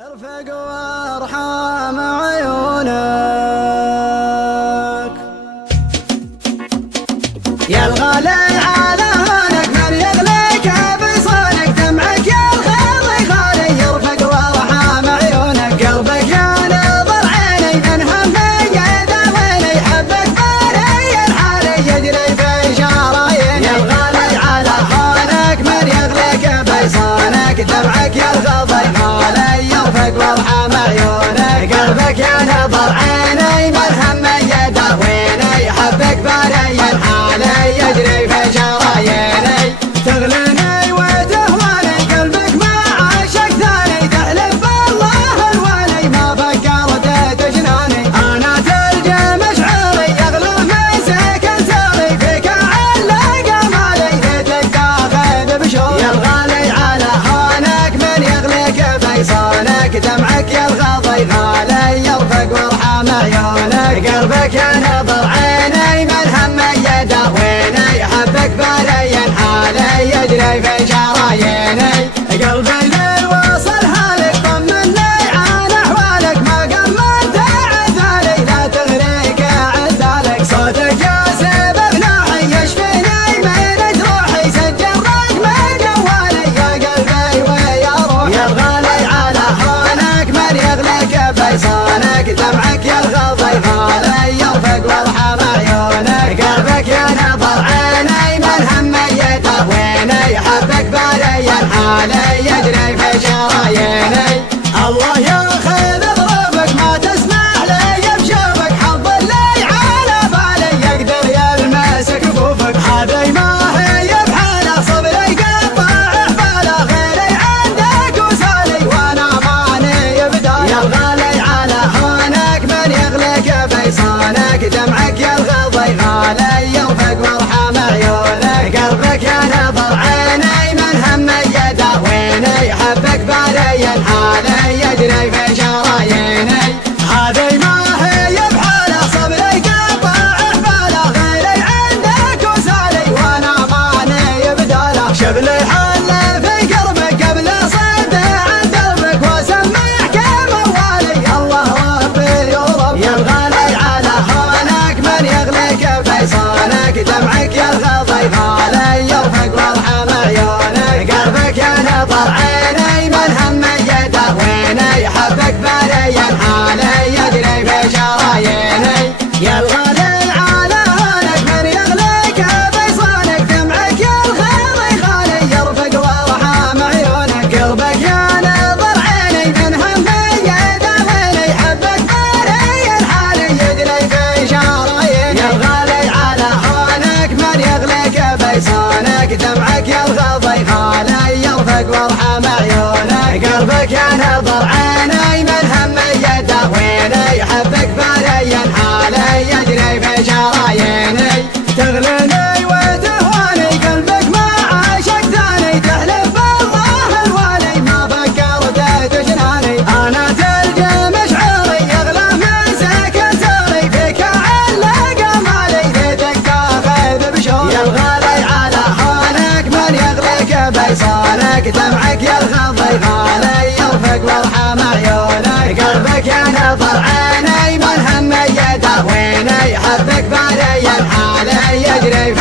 ارفق وارحم عيونك يا الغالي على هونك، من يغليك بصونك دمعك يا الغالي غالي. يرفق وارحم عيونك قلبك يا نظر عيني، من همي يداويني حبك باري الحالي يجري في شراييني. يا الغالي على هونك، من يغليك بصونك دمعك يا الغالي غالي. يرفق وارحم عيونك قلبك يا نظر عيني، من همي يداويني حبك باري الحالي يجري في شراييني. تغليني وتهواني قلبك ما عاشق ثاني، تحلف بالله الوالي ما فكرت تجناني. انا تلقى مشعري يغلو من سكن ساري، فيك علق مالي ليتك تاخذ بشوري. يا الغالي على هونك، من يغليك بيصانك دمعك يا الغالي غالي. يرفق وارحم عيونك قلبك يا نظر عيني، من همي يداويني حبك باري الحالي يجري في شراييني. قلبي لي وصل هالك طمني عن احوالك، ما قمنت عذالي لا تغريك عذالك. صوتك يا سبب نوحي يشفيني من جروحي، سجل رقم جوالي يا قلبي ويا روحي. يا الغالي على هونك، من يغليك بيصانك دمعك يا الغالي غالي. يرفق وارحم عيونك قلبك يا نظر عيني، من همي يداويني حبك باري الحالي يجري في شراييني. الله ياخذ ظروفك ما تسمح لي بشوفك، حظ اللي على بالي يقدر يلمس كفوفك. هذي ما هي بحاله صبري قطع حباله، غيري عندك وسالي وانا ماني بدالي. يا الغالي على هونك، من يغليك بيصانك دمعك يا الغالي غالي. يرفق وارحم عيونك قلبك يا نظر عيني، من همي يداويني حبك باري الحالي يجري في شراييني. هذي ما هي بحاله صبري قطع حباله، غيري عندك وسالي وانا ماني بداله. شبلي حل في قربك قبل صد عن دربك، واسمعك موالي الله ربي ورب. يا الغالي على هونك، من يغليك بيصانك دمعك يا الغالي غالي. يرفق وارحم عيونك قلبك يا نظر عيني، من همي يداويني حبك باري الحالي يجري في شراييني. يا الغالي على هونك، من يغليك بيصانك دمعك يا الغالي غالي. يرفق وارحم عيونك قلبك يا نظر عيني، من همي يداويني حبك باري الحالي يجري في شراييني. يا الغالي على هونك، من يغليك بيصانك دمعك يا الغالي غالي. يرفق وارحم عيونك قلبك يا نظر عيني، من همي يداويني حبك باري الحالي يجري في شراييني. تغليني وتهواني قلبك ما عاشق ثاني، تحلف بالله الوالي ما فكرت تجناني. انا تلقى مشعري يغلى من سكن ساري، فيك علق مالي ليتك تاخذ بشوري. يا الغالي على هونك، من يغليك بيصانك دمعك يا الغالي غالي. يرفق وارحم عيونك قلبك يا نظر عيني، من همي يداويني حبك باري الحالي يجري